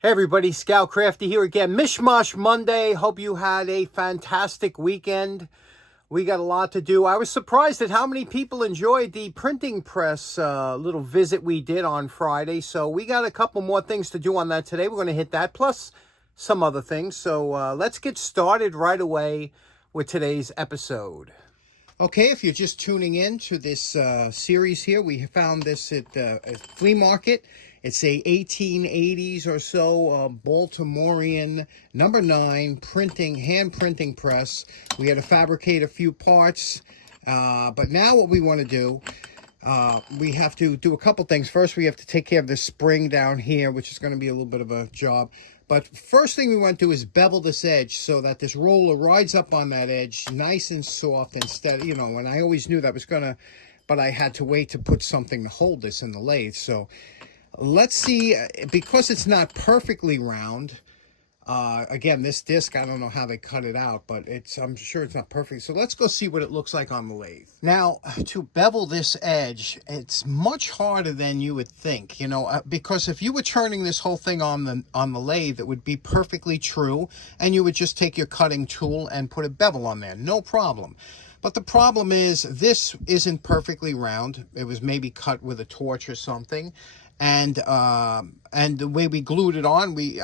Hey everybody, Scout Crafty here again. Mishmash Monday. Hope you had a fantastic weekend. We got a lot to do. I was surprised at how many people enjoyed the printing press little visit we did on Friday. So we got a couple more things to do on that today. We're going to hit that plus some other things. So let's get started right away with today's episode. Okay, if you're just tuning in to this series here, we found this at a flea market. It's a 1880s or so Baltimorean number 9 hand printing press. We had to fabricate a few parts, but now what we want to do, we have to do a couple things. First, we have to take care of this spring down here, which is going to be a little bit of a job. But first thing we want to do is bevel this edge so that this roller rides up on that edge nice and soft instead, and I always knew that was going to, but I had to wait to put something to hold this in the lathe. So let's see, because it's not perfectly round, again, this disc, I don't know how they cut it out, but I'm sure it's not perfect. So let's go see what it looks like on the lathe. Now, to bevel this edge, it's much harder than you would think, because if you were turning this whole thing on the lathe, it would be perfectly true, and you would just take your cutting tool and put a bevel on there, no problem. But the problem is this isn't perfectly round. It was maybe cut with a torch or something. And the way we glued it on, we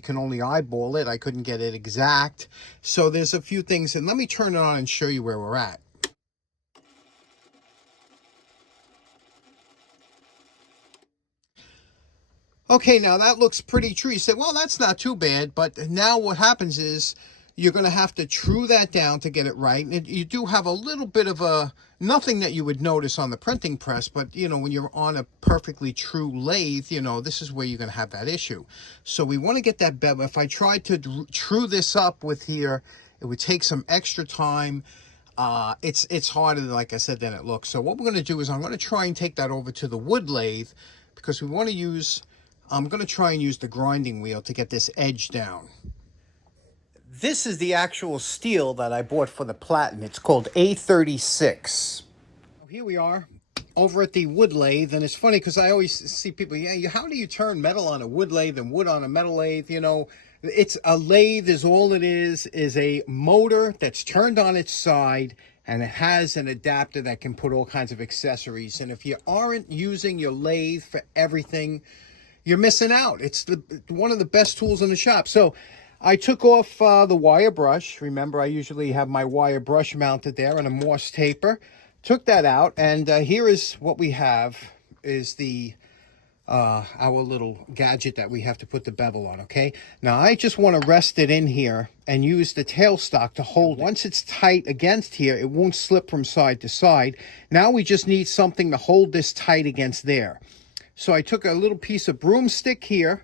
can only eyeball it. I couldn't get it exact. So there's a few things, and let me turn it on and show you where we're at. Okay, now that looks pretty true. You say, well, that's not too bad. But now what happens is you're going to have to true that down to get it right. And you do have a little bit of nothing that you would notice on the printing press, but, when you're on a perfectly true lathe, this is where you're going to have that issue. So we want to get that bevel. If I tried to true this up with here, it would take some extra time. It's harder, like I said, than it looks. So what we're going to do is I'm going to try and take that over to the wood lathe because I'm going to try and use the grinding wheel to get this edge down. This is the actual steel that I bought for the platen. It's called A36. Here we are over at the wood lathe, and it's funny because I always see people, how do you turn metal on a wood lathe and wood on a metal lathe? It's a lathe is all it is a motor that's turned on its side, and it has an adapter that can put all kinds of accessories. And if you aren't using your lathe for everything, you're missing out. It's one of the best tools in the shop. So I took off the wire brush. Remember, I usually have my wire brush mounted there and a Morse taper. Took that out, and here is what we have, is our little gadget that we have to put the bevel on, okay? Now, I just want to rest it in here and use the tailstock to hold it. Once it's tight against here, it won't slip from side to side. Now we just need something to hold this tight against there. So I took a little piece of broomstick here.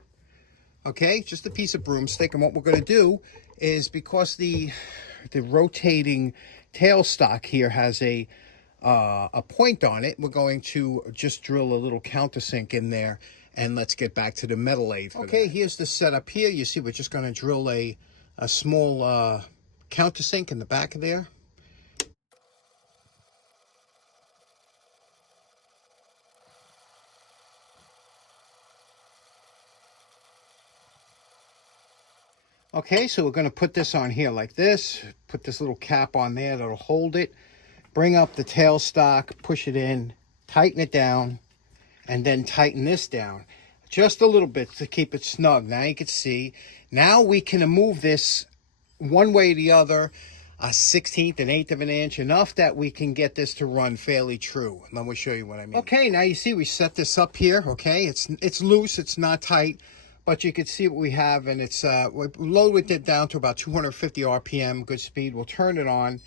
Okay, just a piece of broomstick, and what we're going to do is, because the rotating tailstock here has a point on it, we're going to just drill a little countersink in there, and let's get back to the metal lathe. Okay, here's the setup here. You see, we're just going to drill a small countersink in the back of there. Okay, so we're going to put this on here like this. Put this little cap on there that'll hold it. Bring up the tailstock, push it in, tighten it down, and then tighten this down just a little bit to keep it snug. Now you can see. Now we can move this one way or the other, a 1/16, an 1/8 of an inch, enough that we can get this to run fairly true. Let me show you what I mean. Okay, now you see we set this up here. Okay, it's loose, it's not tight. But you can see what we have, and it's we lowered it down to about 250 RPM, good speed. We'll turn it on,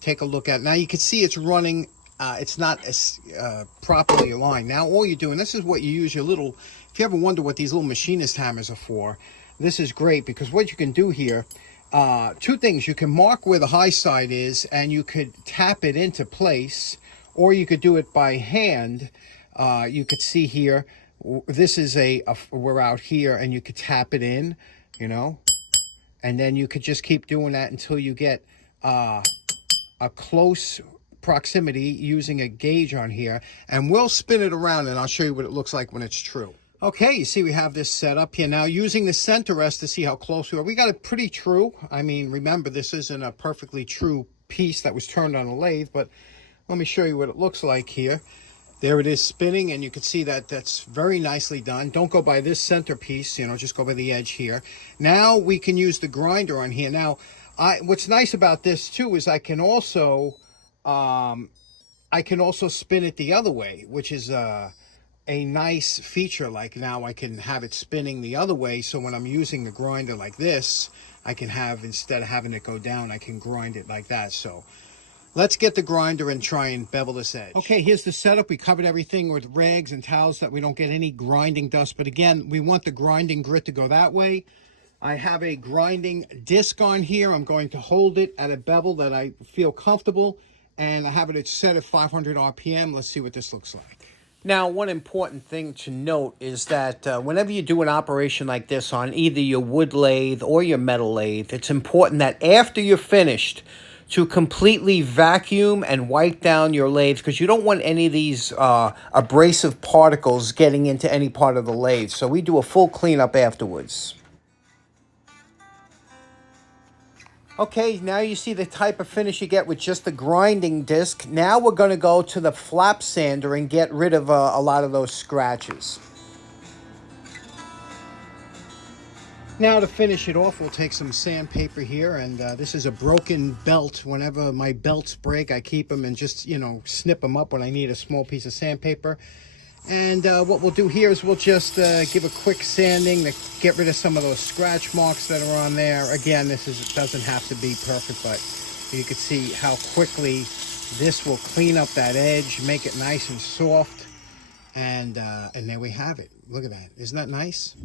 take a look at it. Now you can see it's running, it's not as properly aligned. Now all you do, and this is what you use your little, if you ever wonder what these little machinist hammers are for, this is great, because what you can do here, two things. You can mark where the high side is, and you could tap it into place, or you could do it by hand. You could see here, this is we're out here, and you could tap it in, and then you could just keep doing that until you get a close proximity using a gauge on here, and we'll spin it around and I'll show you what it looks like when it's true. Okay, you see we have this set up here. Now using the center rest to see how close we are. We got it pretty true. I mean, remember, this isn't a perfectly true piece that was turned on a lathe, but let me show you what it looks like here. There it is spinning, and you can see that that's very nicely done. Don't go by this center piece, you know, just go by the edge here. Now we can use the grinder on here. Now, what's nice about this too is I can also spin it the other way, which is a nice feature. Like now I can have it spinning the other way, so when I'm using the grinder like this, I can have, instead of having it go down, I can grind it like that. So let's get the grinder and try and bevel this edge. Okay, here's the setup. We covered everything with rags and towels that we don't get any grinding dust, but again, we want the grinding grit to go that way. I have a grinding disc on here. I'm going to hold it at a bevel that I feel comfortable, and I have it set at 500 RPM. Let's see what this looks like. Now, one important thing to note is that whenever you do an operation like this on either your wood lathe or your metal lathe, it's important that after you're finished to completely vacuum and wipe down your lathe, because you don't want any of these abrasive particles getting into any part of the lathe. So we do a full cleanup afterwards. Okay, now you see the type of finish you get with just the grinding disc. Now we're going to go to the flap sander and get rid of a lot of those scratches. Now to finish it off, we'll take some sandpaper here, and this is a broken belt. Whenever my belts break, I keep them and just, you know, snip them up when I need a small piece of sandpaper. And what we'll do here is we'll just give a quick sanding to get rid of some of those scratch marks that are on there. Again, doesn't have to be perfect, but you can see how quickly this will clean up that edge, make it nice and soft. And there we have it. Look at that. Isn't that nice?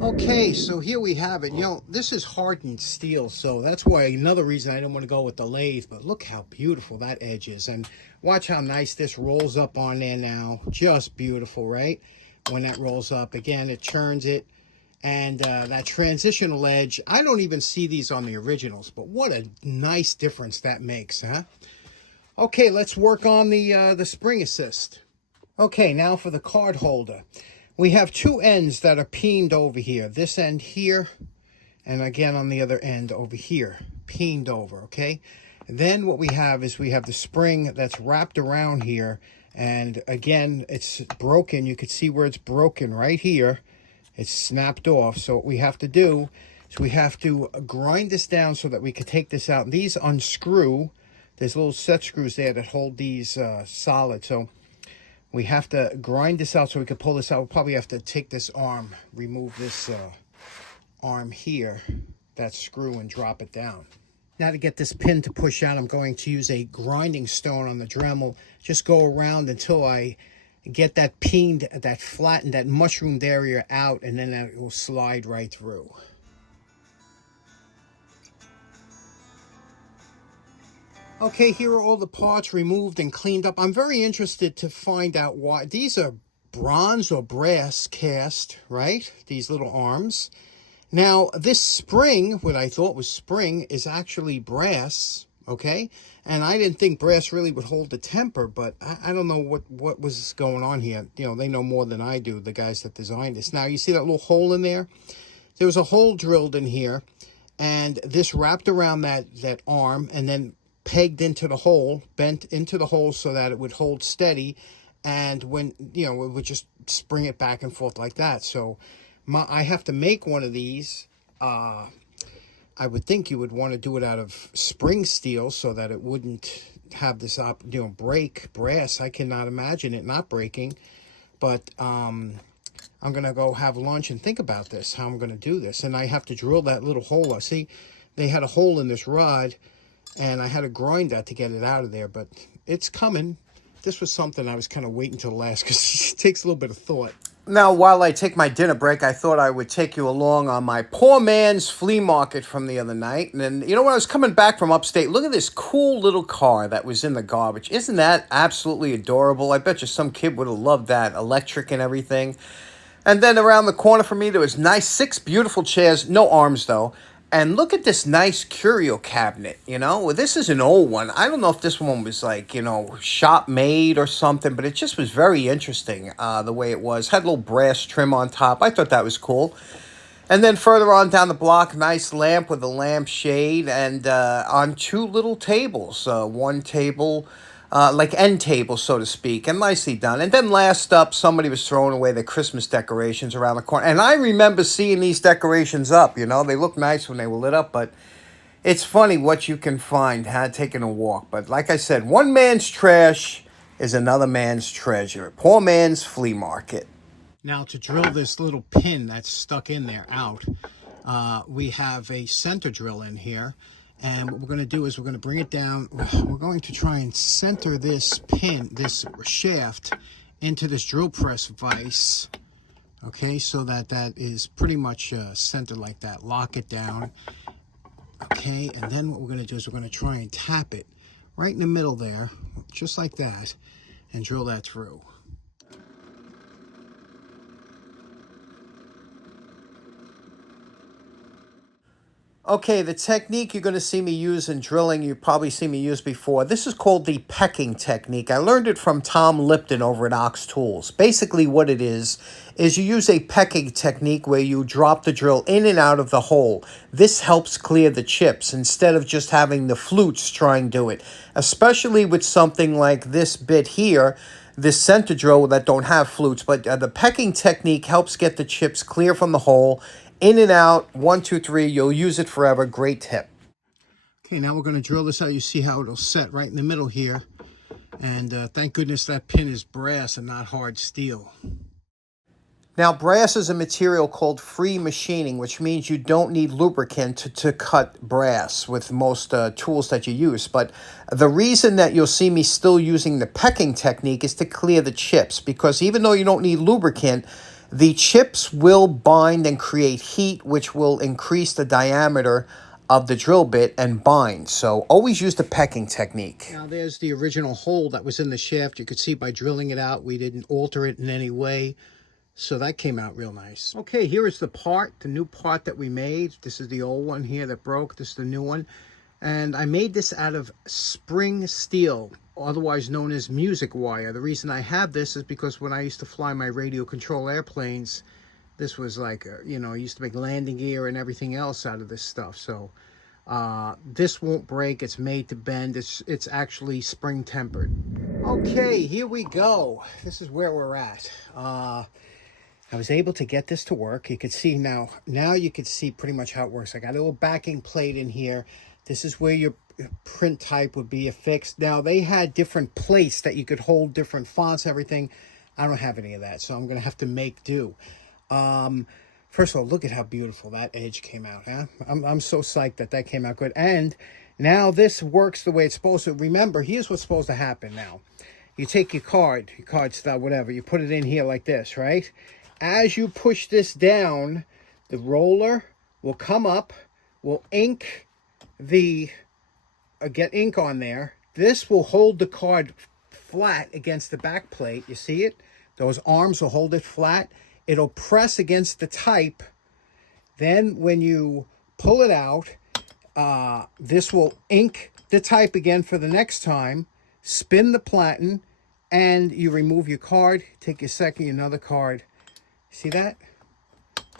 Okay, so here we have it. You know, this is hardened steel, so that's why another reason I didn't want to go with the lathe, but look how beautiful that edge is. And watch how nice this rolls up on there now. Just beautiful, right? When that rolls up, again, it churns it. And that transitional edge, I don't even see these on the originals, but what a nice difference that makes, huh? Okay, let's work on the spring assist. Okay, now for the card holder. We have two ends that are peened over here. This end here, and again on the other end over here, peened over, okay? And then what we have is we have the spring that's wrapped around here, and again, it's broken. You can see where it's broken right here. It's snapped off. So what we have to do is we have to grind this down so that we can take this out. These unscrew. There's little set screws there that hold these solid. So we have to grind this out so we can pull this out. We'll probably have to take this arm, remove this arm here, that screw, and drop it down. Now to get this pin to push out, I'm going to use a grinding stone on the Dremel. Just go around until I get that peened, that flattened, that mushroomed area out, and then it will slide right through. Okay, here are all the parts removed and cleaned up. I'm very interested to find out why. These are bronze or brass cast, right? These little arms. Now, this spring, what I thought was spring, is actually brass, okay? And I didn't think brass really would hold the temper, but I don't know what was going on here. You know, they know more than I do, the guys that designed this. Now, you see that little hole in there? There was a hole drilled in here, and this wrapped around that arm, and then pegged into the hole, bent into the hole so that it would hold steady, and when, you know, it would just spring it back and forth like that. So I have to make one of these. I would think you would want to do it out of spring steel so that it wouldn't have this break brass. I cannot imagine it not breaking, but I'm gonna go have lunch and think about this, how I'm gonna do this. And I have to drill that little hole. See, they had a hole in this rod, and I had to grind that to get it out of there, but it's coming. This was something I was kind of waiting till last because it takes a little bit of thought. Now, while I take my dinner break, I thought I would take you along on my poor man's flea market from the other night. And then, you know, when I was coming back from upstate, look at this cool little car that was in the garbage. Isn't that absolutely adorable? I bet you some kid would have loved that, electric and everything. And then around the corner from me, there was 6 beautiful chairs, no arms though. And look at this nice curio cabinet, you know. Well, this is an old one. I don't know if this one was like, you know, shop made or something, but it just was very interesting the way it was. Had a little brass trim on top. I thought that was cool. And then further on down the block, nice lamp with a lamp shade and on two little tables. One table, like end table, so to speak, and nicely done. And then last up, somebody was throwing away the Christmas decorations around the corner. And I remember seeing these decorations up, you know. They look nice when they were lit up, but it's funny what you can find taking a walk. But like I said, one man's trash is another man's treasure. Poor man's flea market. Now to drill this little pin that's stuck in there out, we have a center drill in here. And what we're going to do is we're going to bring it down. We're going to try and center this pin, this shaft, into this drill press vise. Okay, so that is pretty much centered like that. Lock it down. Okay, and then what we're going to do is we're going to try and tap it right in the middle there, just like that, and drill that through. Okay, the technique you're going to see me use in drilling, you've probably seen me use before. This is called the pecking technique. I learned it from Tom Lipton over at Ox Tools. Basically what it is you use a pecking technique where you drop the drill in and out of the hole. This helps clear the chips instead of just having the flutes try and do it. Especially with something like this bit here, this center drill that don't have flutes. But the pecking technique helps get the chips clear from the hole. In and out, 1, 2, 3, you'll use it forever. Great tip. Okay, now we're going to drill this out. You see how it'll set right in the middle here. And thank goodness that pin is brass and not hard steel. Now, brass is a material called free machining, which means you don't need lubricant to cut brass with most tools that you use. But the reason that you'll see me still using the pecking technique is to clear the chips. Because even though you don't need lubricant, the chips will bind and create heat, which will increase the diameter of the drill bit and bind. So always use the pecking technique. Now there's the original hole that was in the shaft. You could see by drilling it out, we didn't alter it in any way. So that came out real nice. Okay, here is the part, the new part that we made. This is the old one here that broke. This is the new one. And I made this out of spring steel, otherwise known as music wire. The reason I have this is because when I used to fly my radio control airplanes, this was like, you know, I used to make landing gear and everything else out of this stuff. So this won't break. It's made to bend. It's actually spring tempered. Okay, here we go. This is where we're at. I was able to get this to work. You could see now you could see pretty much how it works. I got a little backing plate in here. This is where your print type would be affixed. Now, they had different plates that you could hold different fonts, everything. I don't have any of that, so I'm going to have to make do. First of all, look at how beautiful that edge came out. Huh? I'm so psyched that came out good. And now this works the way it's supposed to. Remember, here's what's supposed to happen now. You take your card style, whatever. You put it in here like this, right? As you push this down, the roller will come up, will ink get ink on there. This will hold the card flat against the back plate. You see it? Those arms will hold it flat. It'll press against the type. Then when you pull it out, this will ink the type again for the next time, spin the platen, and you remove your card, take your second, another card. See that?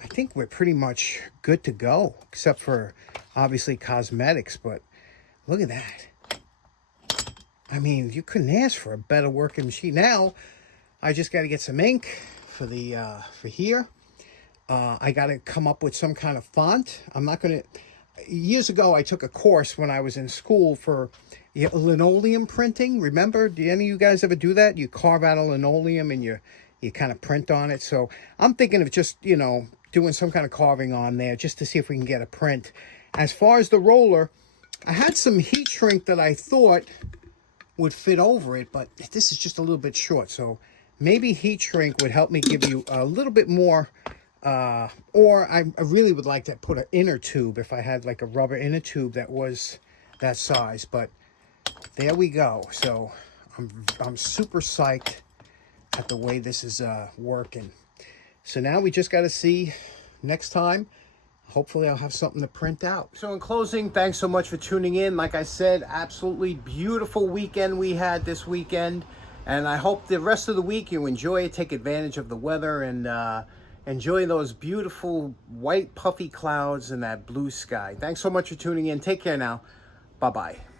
I think we're pretty much good to go, except for obviously cosmetics, but look at that. I mean, you couldn't ask for a better working machine. Now, I just got to get some ink for the for here. I got to come up with some kind of font. I'm not going to... Years ago, I took a course when I was in school for linoleum printing. Remember? Do any of you guys ever do that? You carve out a linoleum and you kind of print on it. So I'm thinking of just, you know, doing some kind of carving on there just to see if we can get a print. As far as the roller, I had some heat shrink that I thought would fit over it, but this is just a little bit short. So maybe heat shrink would help me give you a little bit more, or I really would like to put an inner tube if I had like a rubber inner tube that was that size. But there we go. So I'm super psyched at the way this is working. So now we just got to see next time. hopefully I'll have something to print out. So in closing, thanks so much for tuning in. Like I said, absolutely beautiful weekend we had this weekend. And I hope the rest of the week you enjoy it, take advantage of the weather, and enjoy those beautiful white puffy clouds and that blue sky. Thanks so much for tuning in. Take care now. Bye-bye.